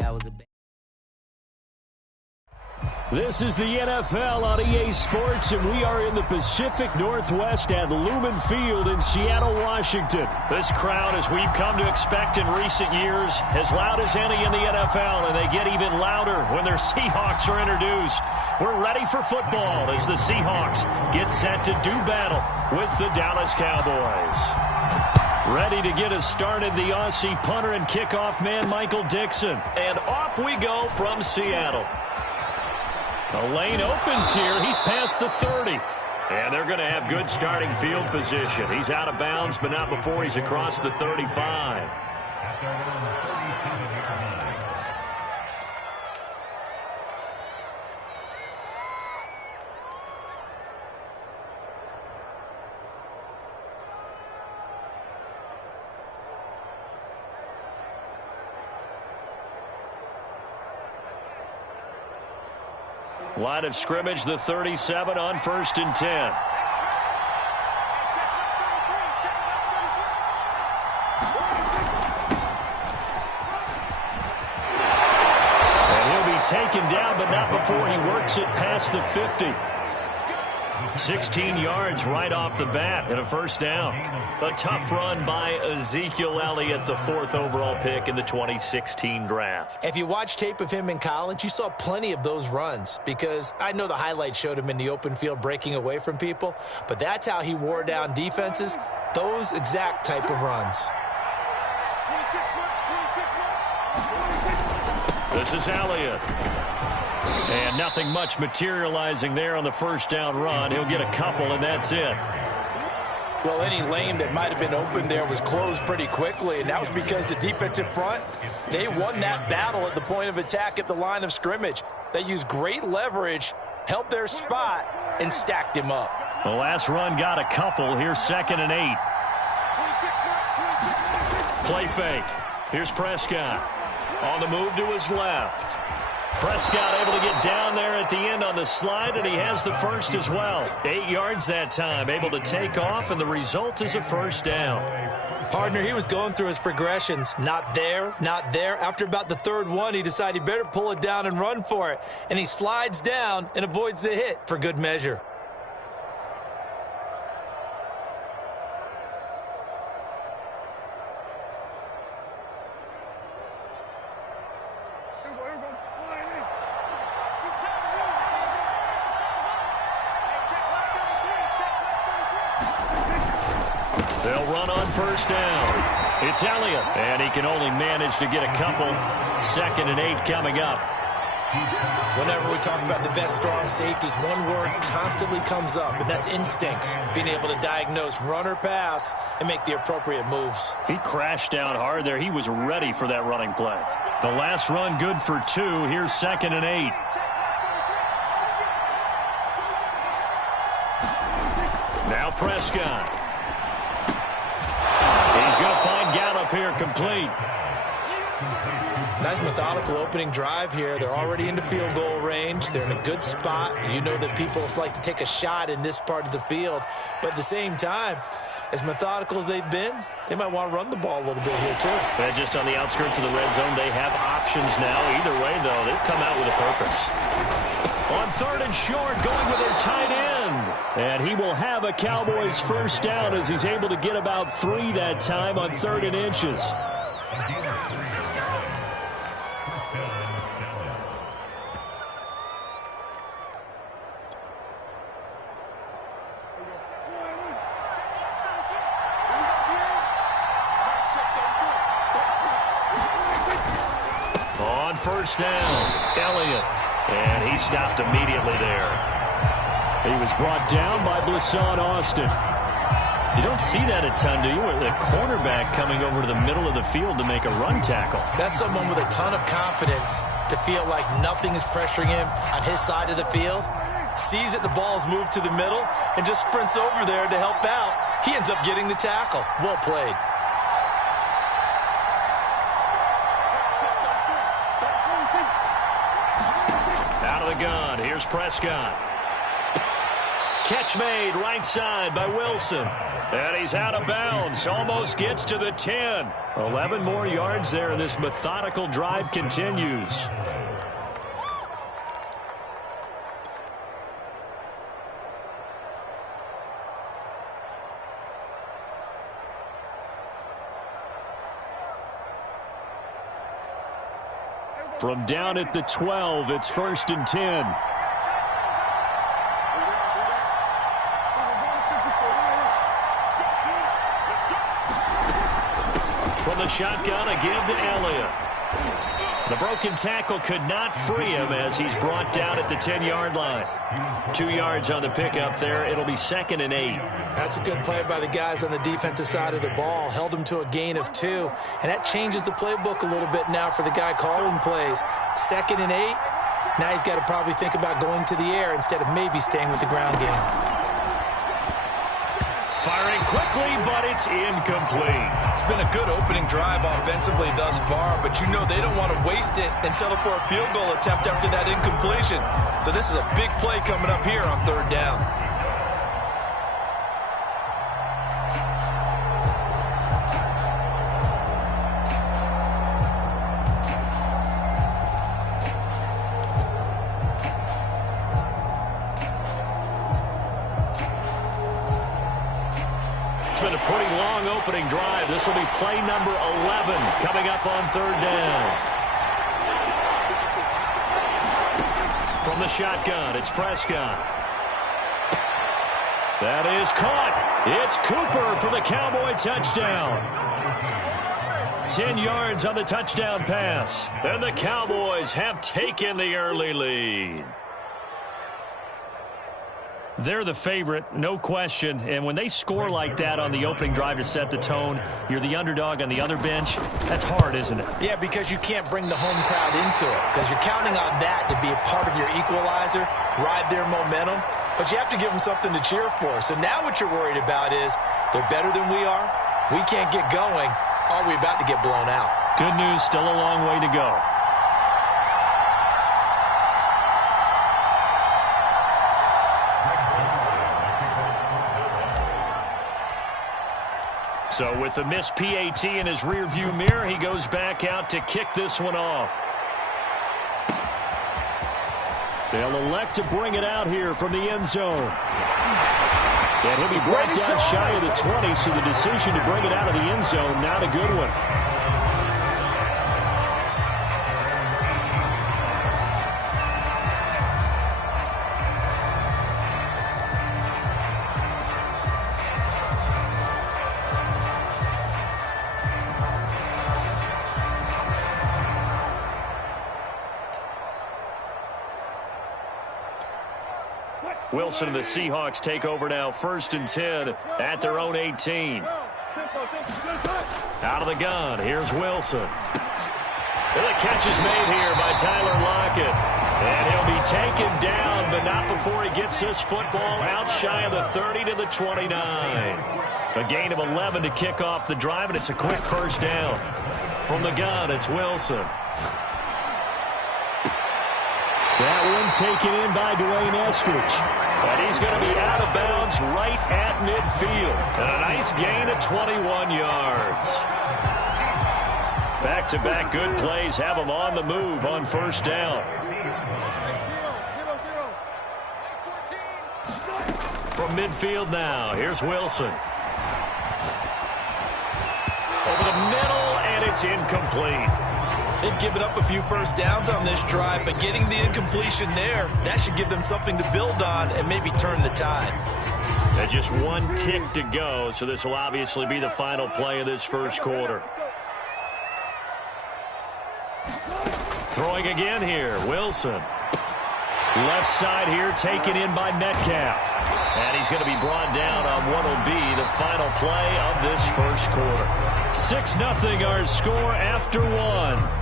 I was a This is the NFL on EA Sports, and we are in the Pacific Northwest at Lumen Field in Seattle, Washington. This crowd, as we've come to expect in recent years, as loud as any in the NFL, and they get even louder when their Seahawks are introduced. We're ready for football as the Seahawks get set to do battle with the Dallas Cowboys. Ready to get us started, the Aussie punter and kickoff man, Michael Dixon. And off we go from Seattle. The lane opens here. He's past the 30. And they're going to have good starting field position. He's out of bounds, but not before he's across the 35. Line of scrimmage, the 37 on 1st and 10. And he'll be taken down, but not before he works it past the 50. 16 yards right off the bat and a first down. A tough run by Ezekiel Elliott, the 4th overall pick in the 2016 draft. If you watch tape of him in college, you saw plenty of those runs, because I know the highlights showed him in the open field breaking away from people, but that's how he wore down defenses, those exact type of runs. This is Elliott. And nothing much materializing there on the first down run. He'll get a couple, and that's it. Well, any lane that might have been open there was closed pretty quickly, and that was because the defensive front, they won that battle at the point of attack at the line of scrimmage. They used great leverage, held their spot, and stacked him up. The last run got a couple. Here's 2nd and 8. Play fake. Here's Prescott. On the move to his left. Prescott able to get down there at the end on the slide, and he has the first as well. 8 yards that time, able to take off, and the result is a first down. Partner, he was going through his progressions. Not there, not there. After about the 3rd one, he decided he better pull it down and run for it. And he slides down and avoids the hit for good measure. They'll run on first down. It's Elliott, and he can only manage to get a couple. 2nd and 8 coming up. Whenever we talk about the best strong safeties, one word constantly comes up, and that's instincts. Being able to diagnose run or pass and make the appropriate moves. He crashed down hard there. He was ready for that running play. The last run good for 2. Here's 2nd and 8. Now Prescott. He's going to find Gallup here complete. Nice methodical opening drive here. They're already into field goal range. They're in a good spot. You know that people like to take a shot in this part of the field. But at the same time, as methodical as they've been, they might want to run the ball a little bit here too. And just on the outskirts of the red zone, they have options now. Either way, though, they've come out with a purpose. On 3rd and short, going with their tight end. And he will have a Cowboys first down as he's able to get about 3 that time on 3rd and inches. On first down, Elliott. And he stopped immediately there. He was brought down by Blisson Austin. You don't see that a ton, do you? With a cornerback coming over to the middle of the field to make a run tackle. That's someone with a ton of confidence to feel like nothing is pressuring him on his side of the field. Sees that the ball's moved to the middle and just sprints over there to help out. He ends up getting the tackle. Well played. Out of the gun. Here's Prescott. catch made right side by Wilson. And he's out of bounds. Almost gets to the 10. 11 more yards there, and this methodical drive continues. From down at the 12, it's 1st and 10. From the shotgun, a give to Elliott. The broken tackle could not free him as he's brought down at the 10-yard line. 2 yards on the pickup there. It'll be 2nd and 8. That's a good play by the guys on the defensive side of the ball. Held him to a gain of 2. And that changes the playbook a little bit now for the guy calling plays. 2nd and 8. Now he's got to probably think about going to the air instead of maybe staying with the ground game. Firing quickly, but it's incomplete. It's been a good opening drive offensively thus far, but you know they don't want to waste it and settle for a field goal attempt after that incompletion. So this is a big play coming up here on 3rd down. Been a pretty long opening drive. This will be play number 11 coming up on 3rd down. From the shotgun, it's Prescott. That is caught. It's Cooper for the Cowboy touchdown. 10 yards on the touchdown pass. And the Cowboys have taken the early lead. They're the favorite, no question. And when they score like that on the opening drive to set the tone, you're the underdog on the other bench. That's hard, isn't it? Yeah, because you can't bring the home crowd into it. Because you're counting on that to be a part of your equalizer, ride their momentum. But you have to give them something to cheer for. So now what you're worried about is they're better than we are. We can't get going. Are we about to get blown out? Good news, still a long way to go. So with the missed PAT in his rearview mirror, he goes back out to kick this one off. They'll elect to bring it out here from the end zone. And he'll be brought down shy of the 20, so the decision to bring it out of the end zone, not a good one. Wilson and the Seahawks take over now, 1st and 10 at their own 18. Out of the gun, here's Wilson. And the catch is made here by Tyler Lockett. And he'll be taken down, but not before he gets this football out shy of the 30 to the 29. A gain of 11 to kick off the drive, and it's a quick 1st down. From the gun, it's Wilson. That one taken in by Dwayne Eskridge. And he's going to be out of bounds right at midfield. And a nice gain of 21 yards. Back-to-back good plays have him on the move on 1st down. From midfield now, here's Wilson. Over the middle, and it's incomplete. They've given up a few 1st downs on this drive, but getting the incompletion there, that should give them something to build on and maybe turn the tide. And just 1 tick to go, so this will obviously be the final play of this 1st quarter. Throwing again here, Wilson. Left side here taken in by Metcalf. And he's going to be brought down on what will be the final play of this 1st quarter. 6-0 our score after 1.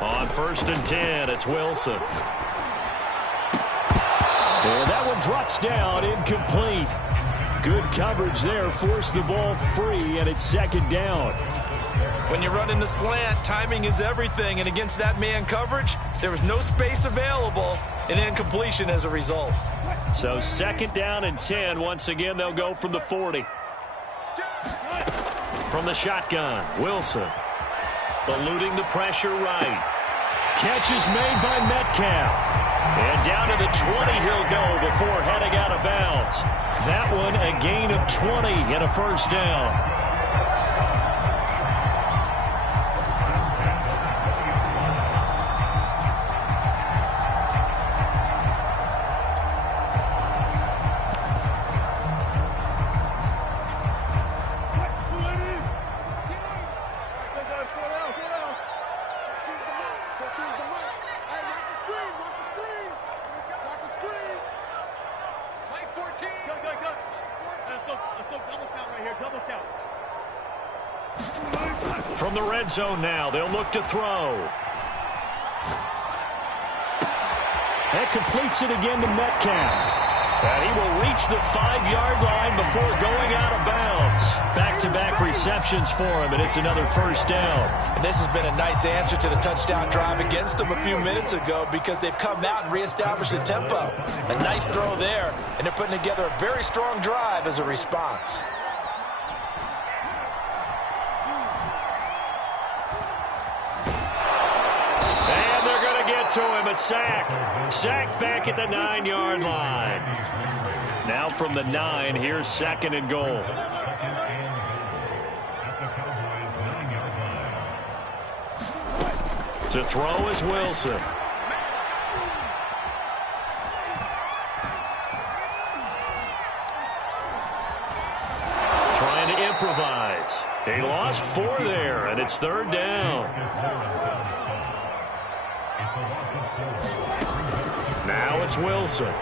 On 1st and 10, it's Wilson. And that one drops down, incomplete. Good coverage there, forced the ball free, and it's second down. When you run in the slant, timing is everything, and against that man coverage, there was no space available, and incompletion as a result. So second down and 10. Once again, they'll go from the 40. From the shotgun, Wilson. Eluding the pressure right. Catch is made by Metcalf. And down to the 20 he'll go before heading out of bounds. That one a gain of 20 and a first down. From the red zone now, they'll look to throw. That completes it again to Metcalf. And he will reach the 5-yard line before going out of bounds. Back-to-back receptions for him, and it's another first down. And this has been a nice answer to the touchdown drive against them a few minutes ago because they've come out and reestablished the tempo. A nice throw there, and they're putting together a very strong drive as a response. To him, a sack. Sacked back at the 9-yard line. Now from the 9, here's second and goal. To throw is Wilson. Trying to improvise. He lost 4 there, and it's third down. Now it's Wilson.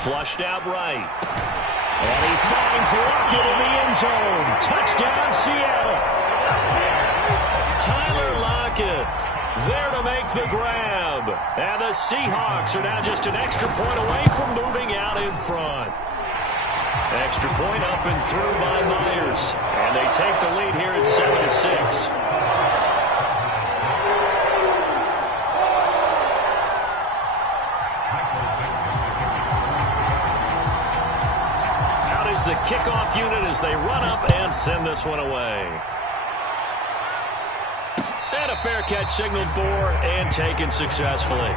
Flushed out right. And he finds Lockett in the end zone. Touchdown, Seattle. Tyler Lockett there to make the grab. And the Seahawks are now just an extra point away from moving out in front. Extra point up and through by Myers. And they take the lead here at 7-6. The kickoff unit as they run up and send this one away. And a fair catch signaled for and taken successfully.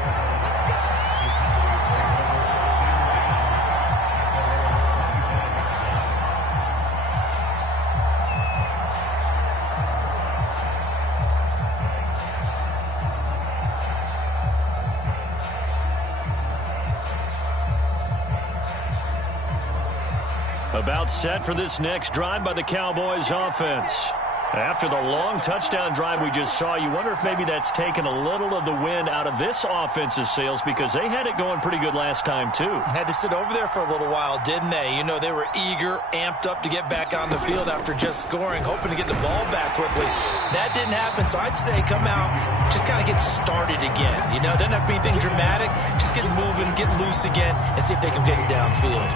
About set for this next drive by the Cowboys offense. After the long touchdown drive we just saw, you wonder if maybe that's taken a little of the wind out of this offense's sails because they had it going pretty good last time, too. Had to sit over there for a little while, didn't they? You know, they were eager, amped up to get back on the field after just scoring, hoping to get the ball back quickly. That didn't happen, so I'd say come out, just kind of get started again. You know, doesn't have to be anything dramatic. Just get moving, get loose again, and see if they can get it downfield.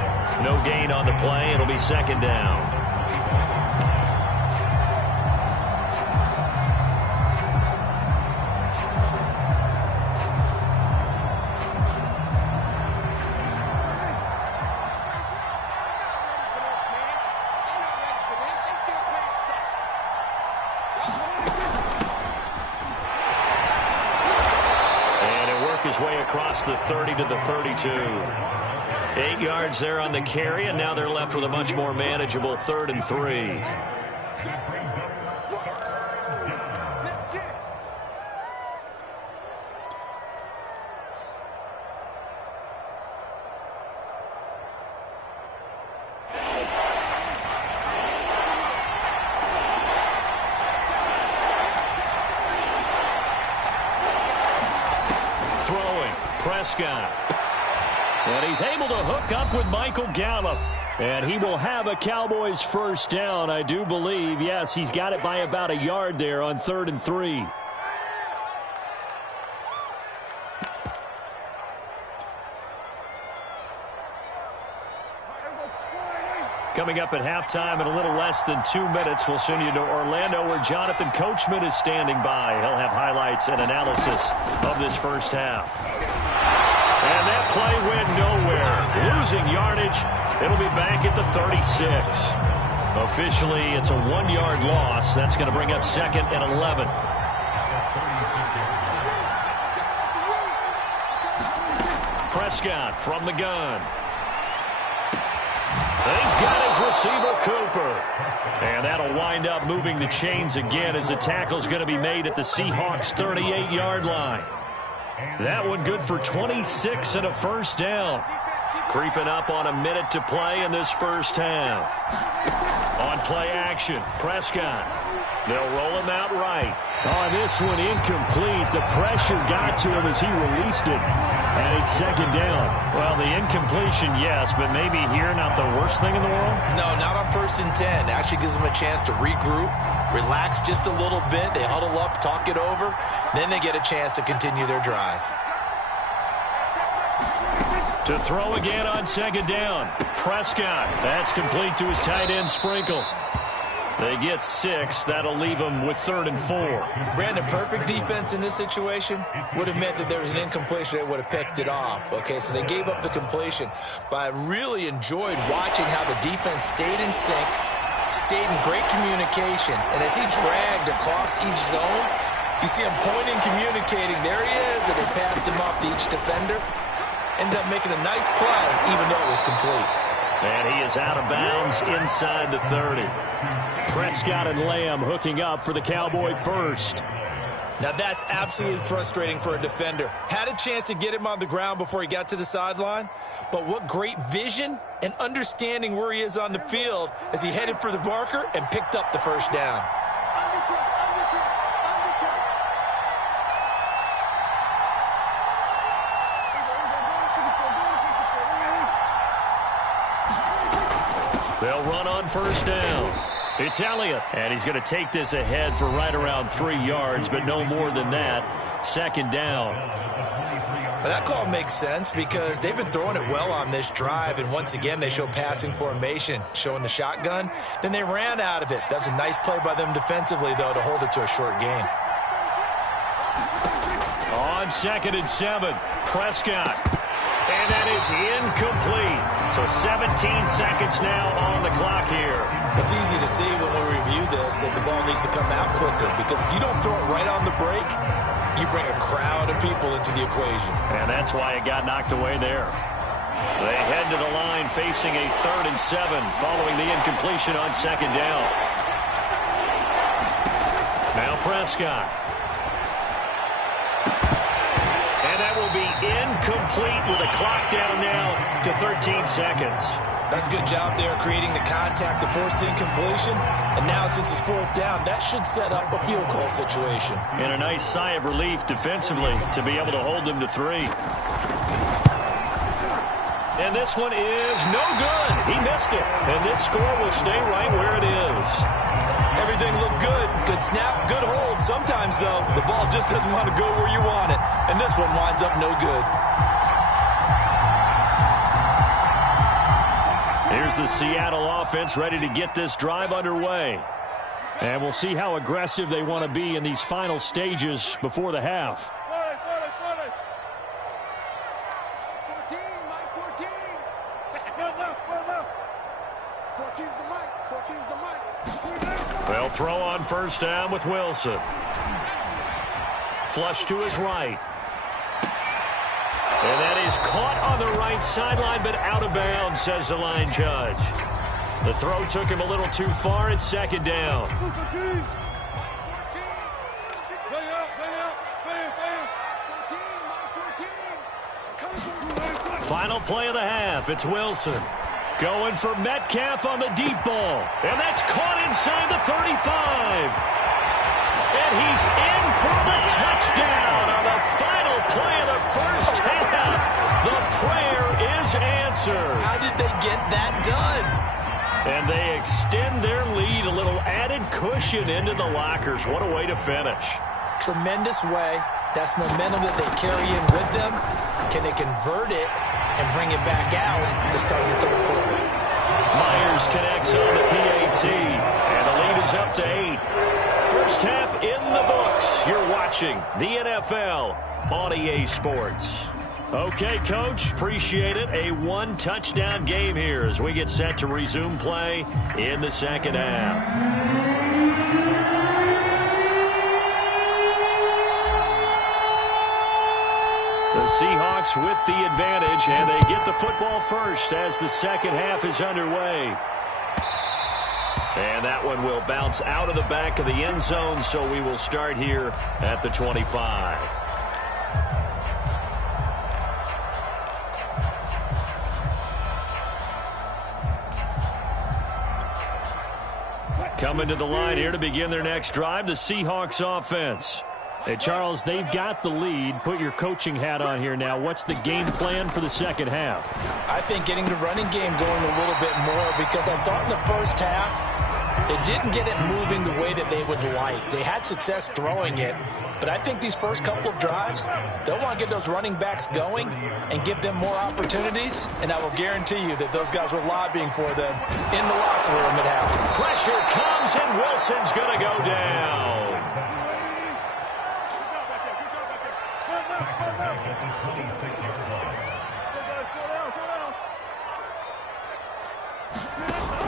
No gain on the play. It'll be second down. His way across the 30 to the 32. 8 yards there on the carry, and now they're left with a much more manageable 3rd and 3. Prescott. And he's able to hook up with Michael Gallup. And he will have a Cowboys first down, I do believe. Yes, he's got it by about a yard there on 3rd and 3. Coming up at halftime in a little less than 2 minutes, we'll send you to Orlando where Jonathan Coachman is standing by. He'll have highlights and analysis of this first half. And that play went nowhere. Losing yardage. It'll be back at the 36. Officially, it's a 1-yard loss. That's going to bring up 2nd and 11. Prescott from the gun. He's got his receiver, Cooper. And that'll wind up moving the chains again as the tackle's going to be made at the Seahawks' 38-yard line. That one good for 26 and a first down. Creeping up on a minute to play in this first half. On play action, Prescott. They'll roll him out right. Oh, this one incomplete. The pressure got to him as he released it. And it's 2nd down. Well, the incompletion, yes, but maybe here not the worst thing in the world? No, not on 1st and 10. Actually gives them a chance to regroup, relax just a little bit. They huddle up, talk it over. Then they get a chance to continue their drive. To throw again on 2nd down. Prescott. That's complete to his tight end, Sprinkle. They get 6. That'll leave them with 3rd and 4. Brandon, perfect defense in this situation would have meant that there was an incompletion that would have picked it off. Okay, so they gave up the completion. But I really enjoyed watching how the defense stayed in sync, stayed in great communication. And as he dragged across each zone, you see him pointing, communicating. There he is, and they passed him off to each defender. Ended up making a nice play, even though it was complete. And he is out of bounds inside the 30. Prescott and Lamb hooking up for the Cowboy first. Now that's absolutely frustrating for a defender. Had a chance to get him on the ground before he got to the sideline, but what great vision and understanding where he is on the field as he headed for the marker and picked up the first down. They'll run on 1st down. It's Elliott, and he's going to take this ahead for right around 3 yards, but no more than that. 2nd down. But that call makes sense because they've been throwing it well on this drive, and once again they show passing formation, showing the shotgun. Then they ran out of it. That's a nice play by them defensively, though, to hold it to a short game. On 2nd and 7, Prescott. And that is incomplete. So 17 seconds now on the clock here. It's easy to see when we review this that the ball needs to come out quicker because if you don't throw it right on the break, you bring a crowd of people into the equation. And that's why it got knocked away there. They head to the line facing a 3rd and 7 following the incompletion on 2nd down. Now Prescott. And that will be incomplete with a clock down now to 13 seconds. That's a good job there creating the contact to force the incompletion. And now since it's 4th down, that should set up a field goal situation. And a nice sigh of relief defensively to be able to hold them to 3. And this one is no good. He missed it. And this score will stay right where it is. Everything looked good. Good snap, good hold. Sometimes, though, the ball just doesn't want to go where you want it. And this one winds up no good. Here's the Seattle offense ready to get this drive underway. And we'll see how aggressive they want to be in these final stages before the half. 14's the mic. 14's the mic. They'll throw on 1st down with Wilson. Flush to his right. And that is caught on the right sideline, but out of bounds, says the line judge. The throw took him a little too far. It's 2nd down. Final play of the half. It's Wilson. Going for Metcalf on the deep ball. And that's caught inside the 35. And he's in for the touchdown on the final play of the first half. The prayer is answered. How did they get that done? And they extend their lead, a little added cushion into the lockers. What a way to finish. Tremendous way. That's momentum that they carry in with them. Can they convert it and bring it back out to start the 3rd quarter? Myers connects on the PAT, and the lead is up to 8. First half in the books. You're watching the NFL on EA Sports. Okay, Coach, appreciate it. A one-touchdown game here as we get set to resume play in the second half. The Seahawks with the advantage, and they get the football first as the second half is underway. And that one will bounce out of the back of the end zone, so we will start here at the 25. Coming to the line here to begin their next drive, the Seahawks offense. Hey, Charles, they've got the lead. Put your coaching hat on here now. What's the game plan for the second half? I think getting the running game going a little bit more, because I thought in the first half they didn't get it moving the way that they would like. They had success throwing it, but I think these first couple of drives, they'll want to get those running backs going and give them more opportunities, and I will guarantee you that those guys were lobbying for them in the locker room at half. Pressure comes, and Wilson's going to go down.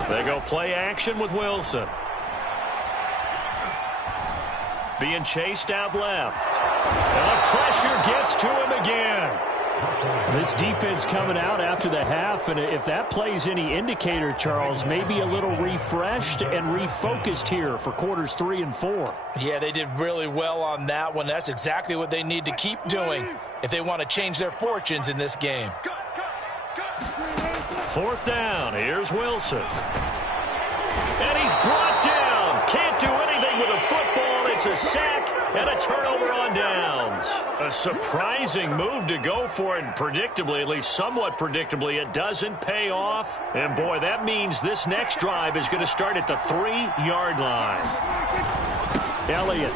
They go play action with Wilson. Being chased out left. And the pressure gets to him again. This defense coming out after the half, and if that plays any indicator, Charles, maybe a little refreshed and refocused here for quarters 3 and 4. Yeah, they did really well on that one. That's exactly what they need to keep doing if they want to change their fortunes in this game. Fourth down. Here's Wilson. And he's brought down. Can't do anything with a football. It's a sack and a turnover on downs. A surprising move to go for it. Predictably, at least somewhat predictably, it doesn't pay off. And, boy, that means this next drive is going to start at the 3-yard line. Elliott.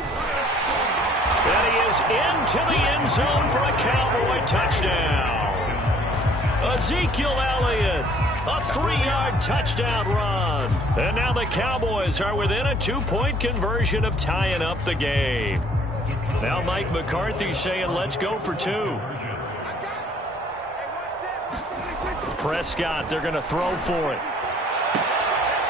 And he is into the end zone for a Cowboy touchdown. Ezekiel Elliott, a 3-yard touchdown run. And now the Cowboys are within a 2-point conversion of tying up the game. Now Mike McCarthy saying, let's go for 2. Prescott, they're going to throw for it.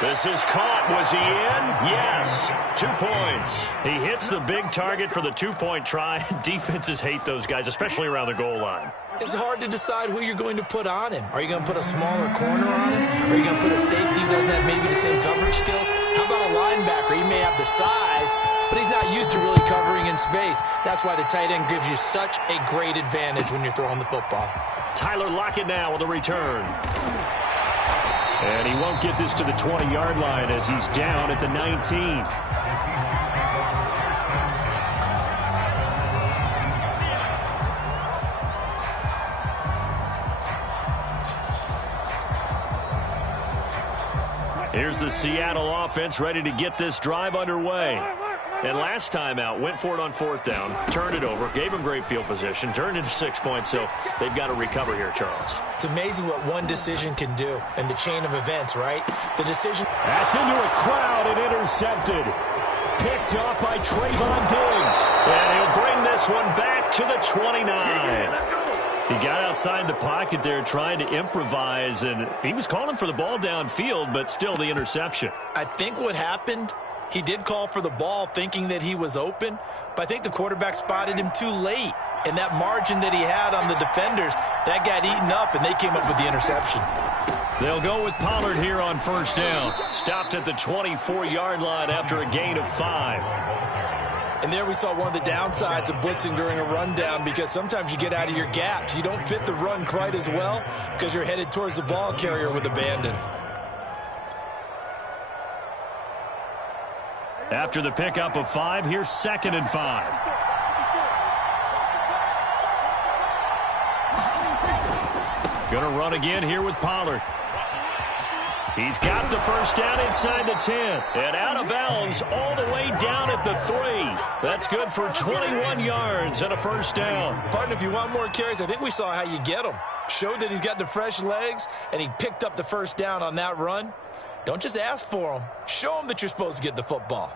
This is caught. Was he in? Yes. 2 points. He hits the big target for the 2-point try. Defenses hate those guys, especially around the goal line. It's hard to decide who you're going to put on him. Are you going to put a smaller corner on him? Are you going to put a safety who doesn't have maybe the same coverage skills? How about a linebacker? He may have the size, but he's not used to really covering in space. That's why the tight end gives you such a great advantage when you're throwing the football. Tyler Lockett now with a return. And he won't get this to the 20-yard line as he's down at the 19. Here's the Seattle offense ready to get this drive underway. And last time out, went for it on 4th down, turned it over, gave him great field position, turned into 6 points, so they've got to recover here, Charles. It's amazing what one decision can do in the chain of events, right? The decision... That's into a crowd and intercepted. Picked up by Trayvon Diggs. And he'll bring this one back to the 29. He got outside the pocket there trying to improvise, and he was calling for the ball downfield, but still the interception. I think what happened, he did call for the ball thinking that he was open, but I think the quarterback spotted him too late. And that margin that he had on the defenders, that got eaten up, and they came up with the interception. They'll go with Pollard here on 1st down. Stopped at the 24-yard line after a gain of 5. And there we saw one of the downsides of blitzing during a rundown, because sometimes you get out of your gaps. You don't fit the run quite as well because you're headed towards the ball carrier with abandon. After the pickup of 5, here's 2nd and 5. Going to run again here with Pollard. He's got the first down inside the 10. And out of bounds all the way down at the 3. That's good for 21 yards and a first down. Partner, if you want more carries, I think we saw how you get them. Showed that he's got the fresh legs, and he picked up the first down on that run. Don't just ask for them. Show them that you're supposed to get the football.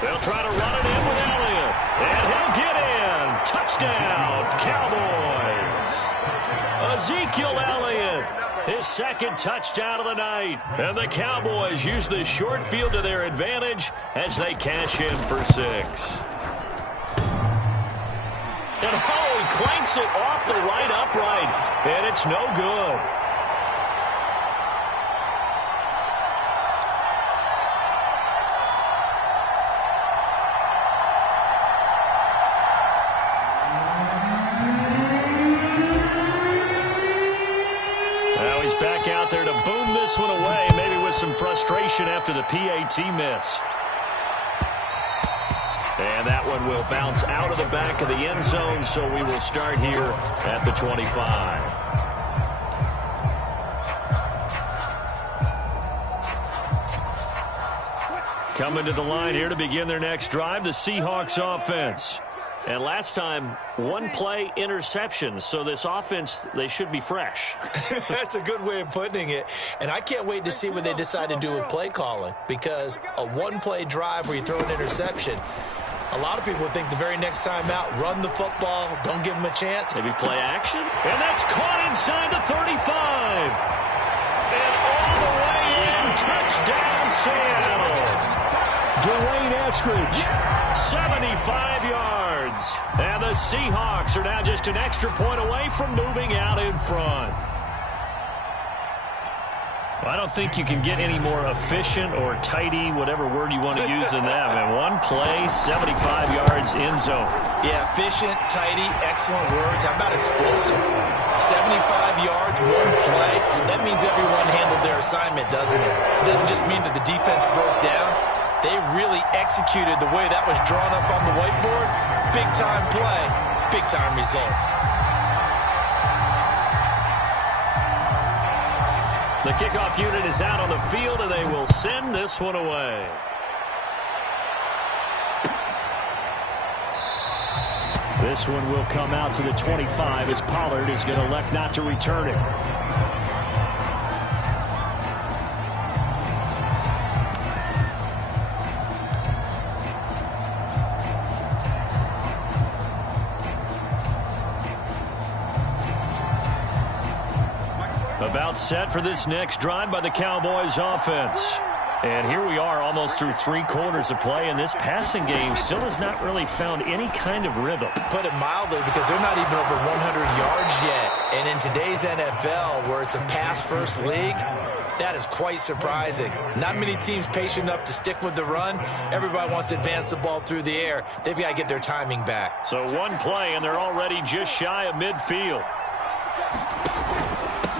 They'll try to run it in with Elliott. And he'll get in. Touchdown, Cowboys. Ezekiel Elliott, his second touchdown of the night. And the Cowboys use the short field to their advantage as they cash in for 6. And he clanks it off the right upright. And it's no good. Back out there to boom this one away, maybe with some frustration after the PAT miss. And that one will bounce out of the back of the end zone, so we will start here at the 25. Coming to the line here to begin their next drive, the Seahawks offense. And last time, one play interceptions. So this offense, they should be fresh. That's a good way of putting it. And I can't wait to see what they decide to do with play calling. Because a one-play drive where you throw an interception, a lot of people think the very next time out, run the football, don't give them a chance. Maybe play action. And that's caught inside the 35. And all the way in, touchdown Seattle. Dwayne Eskridge. 75 yards. And the Seahawks are now just an extra point away from moving out in front. Well, I don't think you can get any more efficient or tidy, whatever word you want to use in that. Man, one play, 75 yards in zone. Yeah, efficient, tidy, excellent words. How about explosive? 75 yards, one play. That means everyone handled their assignment, doesn't it? It doesn't just mean that the defense broke down. They really executed the way that was drawn up on the whiteboard. Big-time play, big-time result. The kickoff unit is out on the field, and they will send this one away. This one will come out to the 25 as Pollard is going to elect not to return it. About set for this next drive by the Cowboys offense. And here we are almost through 3 quarters of play, and this passing game still has not really found any kind of rhythm. Put it mildly, because they're not even over 100 yards yet. And in today's NFL, where it's a pass-first league, that is quite surprising. Not many teams patient enough to stick with the run. Everybody wants to advance the ball through the air. They've got to get their timing back. So one play, and they're already just shy of midfield.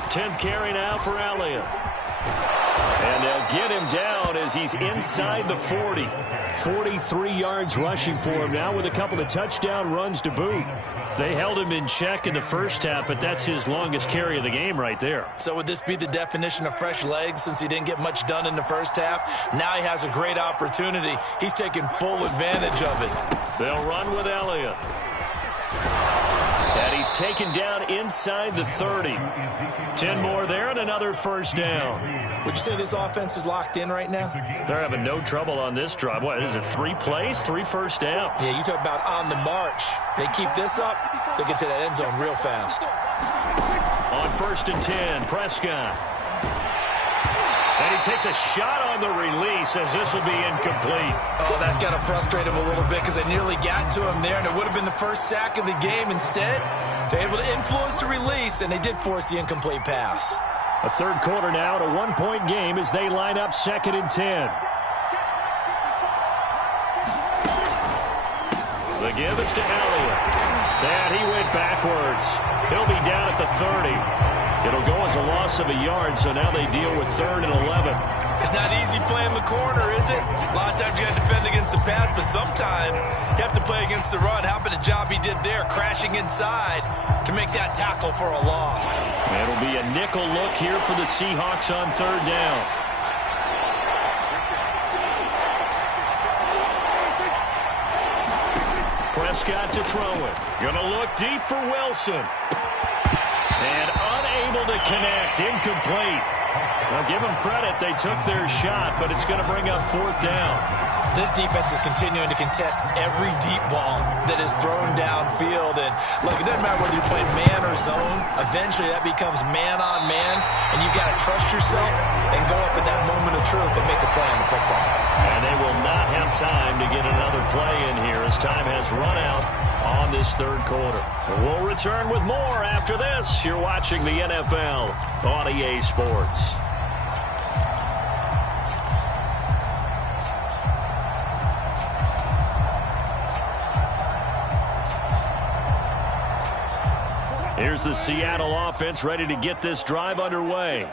10th carry now for Elliott. And they'll get him down as he's inside the 40. 43 yards rushing for him now with a couple of touchdown runs to boot. They held him in check in the first half, but that's his longest carry of the game right there. So would this be the definition of fresh legs since he didn't get much done in the first half? Now he has a great opportunity. He's taking full advantage of it. They'll run with Elliott. And he's taken down inside the 30. 10 more there and another first down. Would you say this offense is locked in right now? They're having no trouble on this drive. What is it, 3 plays, 3 first downs? Yeah, you talk about on the march. They keep this up, they'll get to that end zone real fast. On 1st and 10, Prescott. And he takes a shot on the release as this will be incomplete. Oh, that's got to frustrate him a little bit because they nearly got to him there, and it would have been the first sack of the game. Instead, they're able to influence the release, and they did force the incomplete pass. A third quarter now, a 1-point game as they line up 2nd and 10. The give is to Elliott. And he went backwards. He'll be down at the 30. It'll go as a loss of a yard, so now they deal with 3rd and 11. It's not easy playing the corner, is it? A lot of times you got to defend against against the pass, but sometimes you have to play against the run. How about the job he did there, crashing inside to make that tackle for a loss? It'll be a nickel look here for the Seahawks on third down. Prescott to throw it. Gonna look deep for Wilson. And unable to connect. Incomplete. Now, give them credit. They took their shot, but it's going to bring up fourth down. This defense is continuing to contest every deep ball that is thrown downfield. And, look, it doesn't matter whether you're playing man or zone. Eventually, that becomes man-on-man, and you've got to trust yourself and go up in that moment of truth and make a play on the football. And they will not have time to get another play in here as time has run out on this third quarter. We'll return with more after this. You're watching the NFL on EA Sports. Here's the Seattle offense ready to get this drive underway.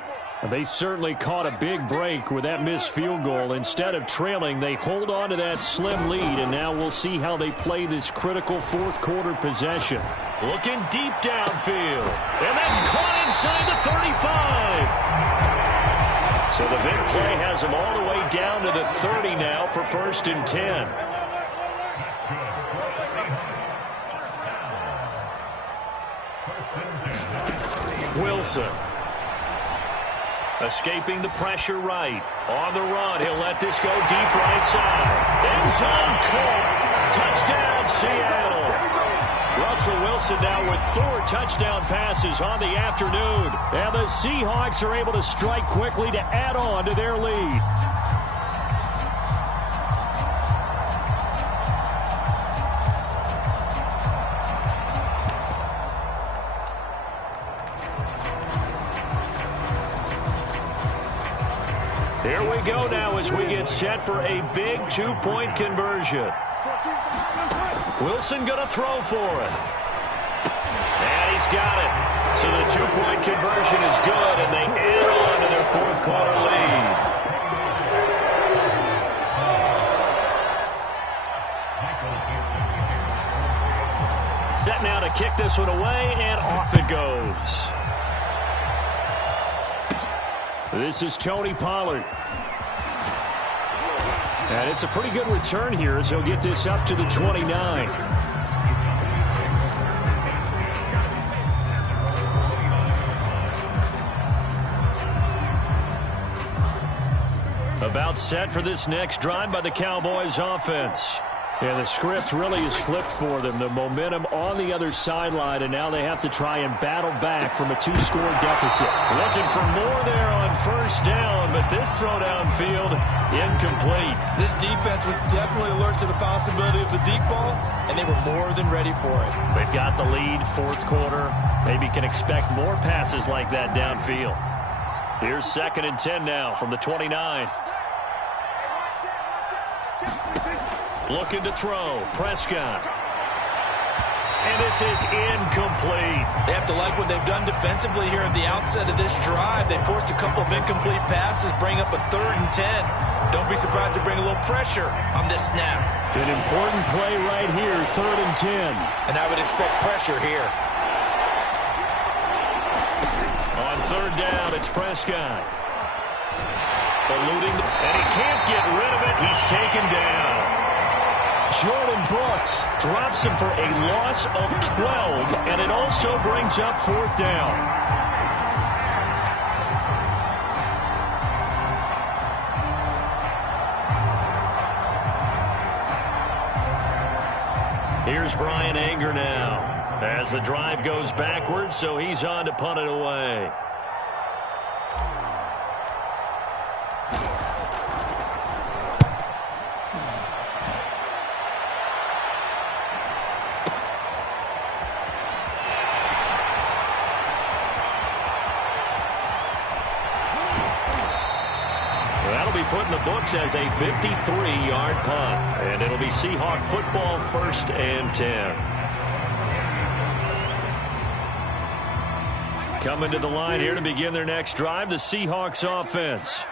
They certainly caught a big break with that missed field goal. Instead of trailing, they hold on to that slim lead, and now we'll see how they play this critical fourth quarter possession. Looking deep downfield, and that's caught inside the 35. So the big play has them all the way down to the 30 now for 1st and 10. Wilson. Escaping the pressure right. On the run, he'll let this go deep right side. End zone caught. Touchdown, Seattle. Russell Wilson now with 4 touchdown passes on the afternoon. And the Seahawks are able to strike quickly to add on to their lead. Here we go now as we get set for a big 2-point conversion. Wilson going to throw for it. And he's got it. So the 2-point conversion is good, and they add on to their fourth quarter lead. Set now to kick this one away, and off it goes. This is Tony Pollard. And it's a pretty good return here as he'll get this up to the 29. About set for this next drive by the Cowboys offense. Yeah, the script really is flipped for them. The momentum on the other sideline, and now they have to try and battle back from a 2-score deficit. Looking for more there on 1st down, but this throw downfield, incomplete. This defense was definitely alert to the possibility of the deep ball, and they were more than ready for it. They've got the lead, 4th quarter. Maybe can expect more passes like that downfield. Here's 2nd and 10 now from the 29. Looking to throw. Prescott. And this is incomplete. They have to like what they've done defensively here at the outset of this drive. They forced a couple of incomplete passes, bring up a 3rd and 10. Don't be surprised to bring a little pressure on this snap. An important play right here, 3rd and 10. And I would expect pressure here. On 3rd down, it's Prescott. Eluding, and he can't get rid of it. He's taken down. Jordan Brooks drops him for a loss of 12, and it also brings up 4th down. Here's Brian Anger now as the drive goes backwards, so he's on to punt it away. Put in the books as a 53-yard punt. And it'll be Seahawk football, 1st and 10. Coming to the line here to begin their next drive, the Seahawks offense.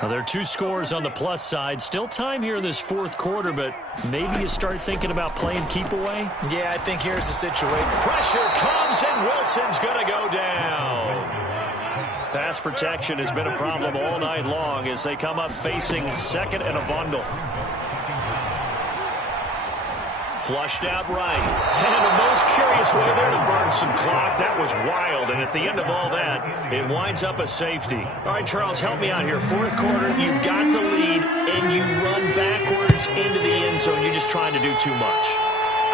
Well, there are two scores on the plus side. Still time here in this fourth quarter, but maybe you start thinking about playing keep away? Yeah, I think here's the situation. Pressure comes, and Wilson's going to go down. Pass protection has been a problem all night long as they come up facing second and a bundle. Flushed out right. And the most curious way there to burn some clock. That was wild. And at the end of all that, it winds up a safety. All right, Charles, help me out here. Fourth quarter, you've got the lead, and you run backwards into the end zone. You're just trying to do too much.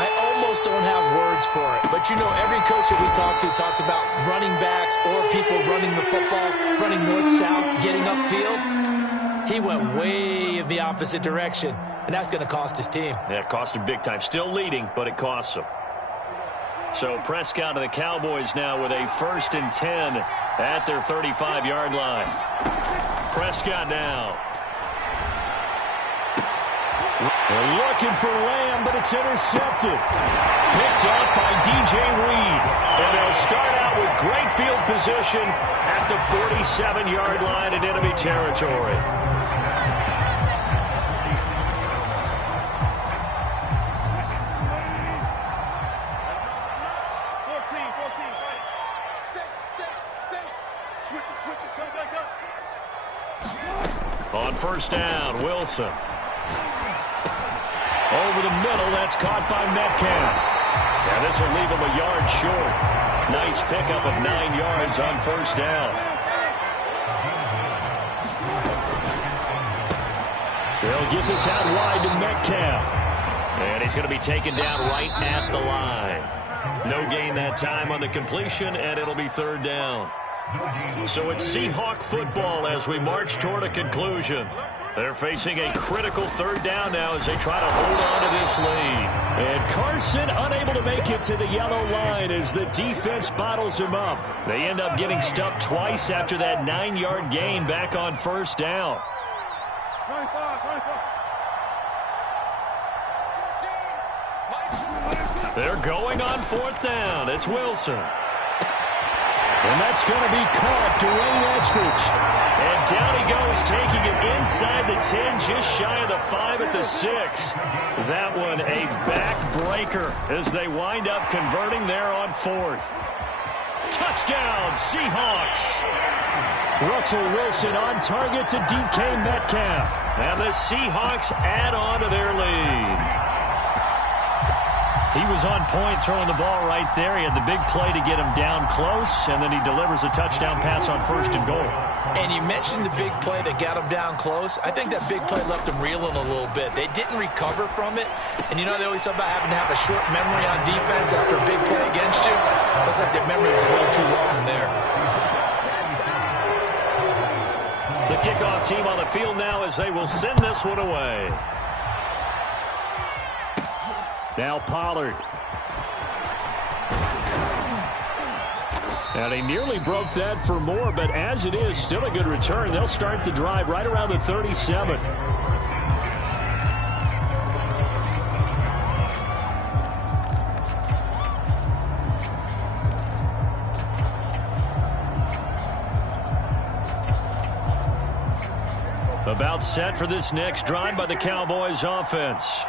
I almost don't have words for it. But, you know, every coach that we talk to talks about running backs or people running the football, running north-south, getting upfield. He went way in the opposite direction, and that's going to cost his team. Yeah, it cost him big time. Still leading, but it costs him. So Prescott and the Cowboys now with a 1st and 10 at their 35-yard line. Prescott now. They're looking for Lamb, but it's intercepted. Picked up by DJ Reed. And they'll start out with great field position at the 47-yard line in enemy territory. On first down, Wilson. Over the middle, that's caught by Metcalf. And this will leave him a yard short. Nice pickup of 9 yards on first down. They'll get this out wide to Metcalf. And he's going to be taken down right at the line. No gain that time on the completion, and it'll be 3rd down. So it's Seahawk football as we march toward a conclusion. They're facing a critical 3rd down now as they try to hold on to this lead. And Carson unable to make it to the yellow line as the defense bottles him up. They end up getting stuffed twice after that 9-yard gain back on first down. They're going on 4th down. It's Wilson. And that's going to be caught. Dwayne Eskridge. And down he goes, taking it inside the 10, just shy of the 5 at the 6. That one a backbreaker as they wind up converting there on 4th. Touchdown, Seahawks. Russell Wilson on target to DK Metcalf. And the Seahawks add on to their lead. He was on point throwing the ball right there. He had the big play to get him down close, and then he delivers a touchdown pass on 1st and goal. And you mentioned the big play that got him down close. I think that big play left him reeling a little bit. They didn't recover from it. And you know they always talk about having to have a short memory on defense after a big play against you. Looks like their memory was a little too long there. The kickoff team on the field now as they will send this one away. Now Pollard. And he nearly broke that for more, but as it is, still a good return. They'll start the drive right around the 37. About set for this next drive by the Cowboys offense.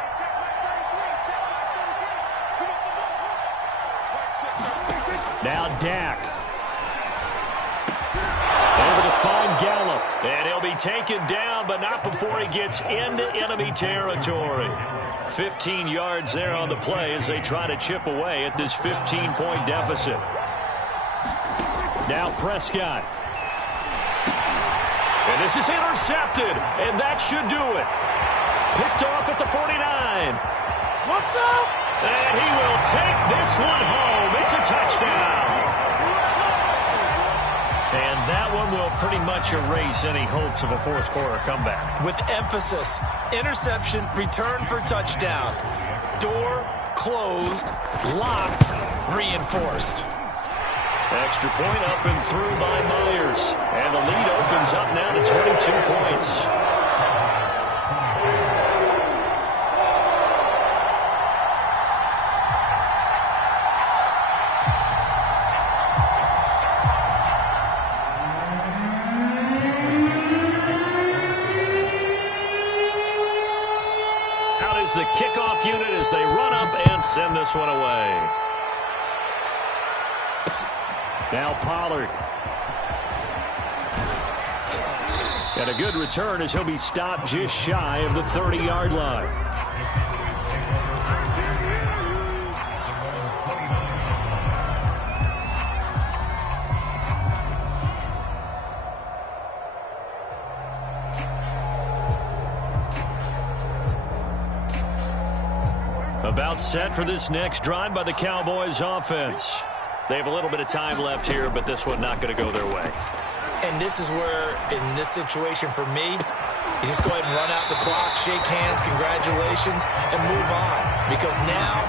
Now Dak. Over to find Gallup. And he'll be taken down, but not before he gets into enemy territory. 15 yards there on the play as they try to chip away at this 15-point deficit. Now Prescott. And this is intercepted, and that should do it. Picked off at the 49. What's up? And he will take this one home. It's a touchdown. And that one will pretty much erase any hopes of a fourth quarter comeback. With emphasis, interception, return for touchdown. Door closed, locked, reinforced. Extra point up and through by Myers. And the lead opens up now to 22 points. Out is the kickoff unit as they run up and send this one away. Now Pollard. And a good return as he'll be stopped just shy of the 30-yard line. About set for this next drive by the Cowboys offense. They have a little bit of time left here, but this one not going to go their way. And this is where, in this situation for me, you just go ahead and run out the clock, shake hands, congratulations, and move on. Because now,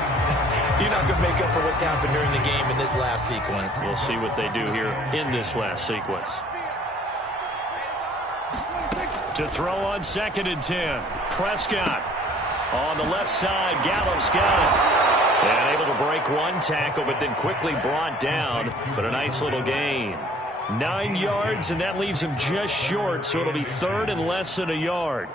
you're not going to make up for what's happened during the game in this last sequence. We'll see what they do here in this last sequence. To throw on 2nd and 10. Prescott on the left side. Gallup's got it. And able to break one tackle, but then quickly brought down. But a nice little gain. 9 yards, and that leaves him just short, so it'll be 3rd and less than a yard.